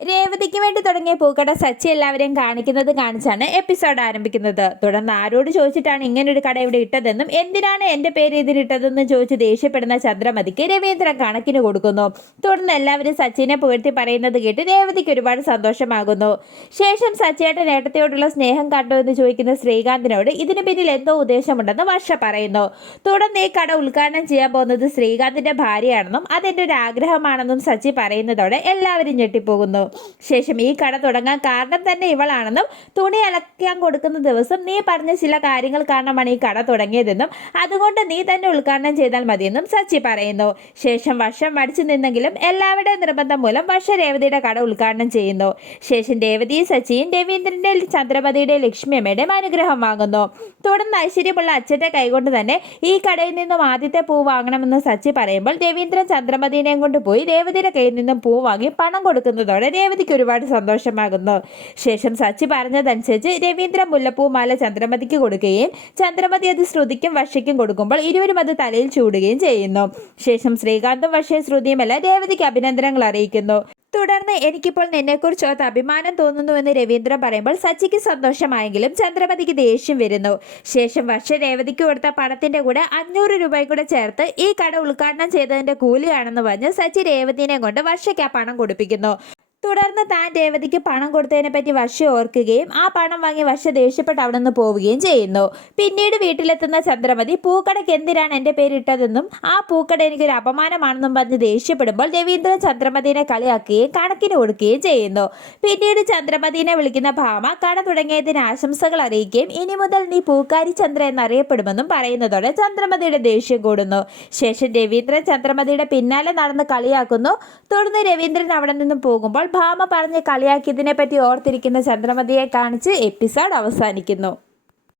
രേവതിക്ക് വേണ്ടി തുടങ്ങിയ പൂക്കട സച്ചി എല്ലാവരെയും കാണിക്കുന്നത് കാണിച്ചാണ് എപ്പിസോഡ് ആരംഭിക്കുന്നത്. തുടർന്ന് ആരോട് ചോദിച്ചിട്ടാണ് ഇങ്ങനൊരു കട ഇവിടെ ഇട്ടതെന്നും എന്തിനാണ് എന്റെ പേര് ഇതിലിട്ടതെന്നും ചോദിച്ച് ദേഷ്യപ്പെടുന്ന ചന്ദ്രമതിക്ക് രവീന്ദ്രൻ കണക്കിന് കൊടുക്കുന്നു. തുടർന്ന് എല്ലാവരും സച്ചിനെ പുകഴ്ത്തി പറയുന്നത് കേട്ട് രേവതിക്ക് ഒരുപാട് സന്തോഷമാകുന്നു. ശേഷം സച്ചിയുടെ നേട്ടത്തോടുള്ള സ്നേഹം കണ്ടോ എന്ന് ചോദിക്കുന്ന ശ്രീകാന്തിനോട് ഇതിനു പിന്നിൽ എന്തോ ഉദ്ദേശമുണ്ടെന്ന് വർഷ പറയുന്നു. തുടർന്ന് ഈ കട ഉദ്ഘാടനം ചെയ്യാൻ പോകുന്നത് ശ്രീകാന്തിന്റെ ഭാര്യയാണെന്നും അതെന്റെ ഒരു ആഗ്രഹമാണെന്നും സച്ചി പറയുന്നതോടെ എല്ലാവരും ഞെട്ടിപ്പോകുന്നു. ശേഷം ഈ കട തുടങ്ങാൻ കാരണം തന്നെ ഇവളാണെന്നും തുണി അലക്കാൻ കൊടുക്കുന്ന ദിവസം നീ പറഞ്ഞ ചില കാര്യങ്ങൾ കാരണമാണ് ഈ കട തുടങ്ങിയതെന്നും അതുകൊണ്ട് നീ തന്നെ ഉദ്ഘാടനം ചെയ്താൽ മതിയെന്നും സച്ചി പറയുന്നു. ശേഷം വർഷം മടിച്ചു നിന്നെങ്കിലും എല്ലാവരുടെയും നിർബന്ധം മൂലം വർഷ രേവതിയുടെ കട ഉദ്ഘാടനം ചെയ്യുന്നു. ശേഷം രേവതിയും സച്ചിയും രവീന്ദ്രന്റെ ചന്ദ്രപതിയുടെ ലക്ഷ്മിയമ്മയുടെയും അനുഗ്രഹം വാങ്ങുന്നു. തുടർന്ന് ഐശ്വര്യമുള്ള അച്ഛന്റെ കൈകൊണ്ട് തന്നെ ഈ കടയിൽ നിന്നും ആദ്യത്തെ പൂ വാങ്ങണമെന്ന് സച്ചി പറയുമ്പോൾ രവീന്ദ്രൻ ചന്ദ്രമതിനെയും കൊണ്ട് പോയി രേവതിയുടെ കയ്യിൽ നിന്നും പൂ വാങ്ങി പണം കൊടുക്കുന്നതോടെ രേവതിക്ക് ഒരുപാട് സന്തോഷമാകുന്നു. ശേഷം സച്ചി പറഞ്ഞതനുസരിച്ച് രവീന്ദ്ര മുല്ലപ്പൂ മാല ചന്ദ്രമതിക്ക് കൊടുക്കുകയും ചന്ദ്രമതി അത് ശ്രുതിക്കും വർഷയ്ക്കും കൊടുക്കുമ്പോൾ ഇരുവരും അത് തലയിൽ ചൂടുകയും ചെയ്യുന്നു. ശേഷം ശ്രീകാന്തും വർഷയും ശ്രുതിയുമെല്ലാം രേവതിക്ക് അഭിനന്ദനങ്ങൾ അറിയിക്കുന്നു. തുടർന്ന് എനിക്കിപ്പോൾ നിന്നെക്കുറിച്ച് ഓർത്ത് അഭിമാനം തോന്നുന്നുവെന്ന് രവീന്ദ്രൻ പറയുമ്പോൾ സച്ചിക്ക് സന്തോഷമായെങ്കിലും ചന്ദ്രമതിക്ക് ദേഷ്യം വരുന്നു. ശേഷം വർഷ രേവതിക്ക് കൊടുത്ത പണത്തിന്റെ കൂടെ അഞ്ഞൂറ് രൂപയും കൂടെ ചേർത്ത് ഈ കട ഉദ്ഘാടനം ചെയ്തതിന്റെ കൂലിയാണെന്ന് പറഞ്ഞ് സച്ചി രേവതിനെ കൊണ്ട് വർഷയ്ക്ക് ആ പണം കൊടുപ്പിക്കുന്നു. തുടർന്ന് താൻ രേവതിക്ക് പണം കൊടുത്തതിനെ പറ്റി വർഷ ഓർക്കുകയും ആ പണം വാങ്ങി വർഷ ദേഷ്യപ്പെട്ട് അവിടെ നിന്ന് പോവുകയും ചെയ്യുന്നു. പിന്നീട് വീട്ടിലെത്തുന്ന ചന്ദ്രമതി പൂക്കടയ്ക്ക് എന്തിനാണ് എന്റെ പേരിട്ടതെന്നും ആ പൂക്കട എനിക്കൊരു അപമാനമാണെന്നും പറഞ്ഞ് ദേഷ്യപ്പെടുമ്പോൾ രവീന്ദ്രൻ ചന്ദ്രമതിനെ കളിയാക്കുകയും കണക്കിന് കൊടുക്കുകയും ചെയ്യുന്നു. പിന്നീട് ചന്ദ്രമതിനെ വിളിക്കുന്ന ഭാമ കട തുടങ്ങിയതിന് ആശംസകൾ അറിയിക്കുകയും ഇനി മുതൽ നീ പൂക്കാരി ചന്ദ്ര എന്നറിയപ്പെടുമെന്നും പറയുന്നതോടെ ചന്ദ്രമതിയുടെ ദേഷ്യം കൂടുന്നു. ശേഷം രവീന്ദ്രൻ ചന്ദ്രമതിയുടെ പിന്നാലെ നടന്ന് കളിയാക്കുന്നു. തുടർന്ന് രവീന്ദ്രൻ അവിടെ നിന്നും പോകുമ്പോൾ ഭാമ പറഞ്ഞ് കളിയാക്കിയതിനെ പറ്റി ഓർത്തിരിക്കുന്ന ചന്ദ്രമതിയെ കാണിച്ച് എപ്പിസോഡ് അവസാനിക്കുന്നു.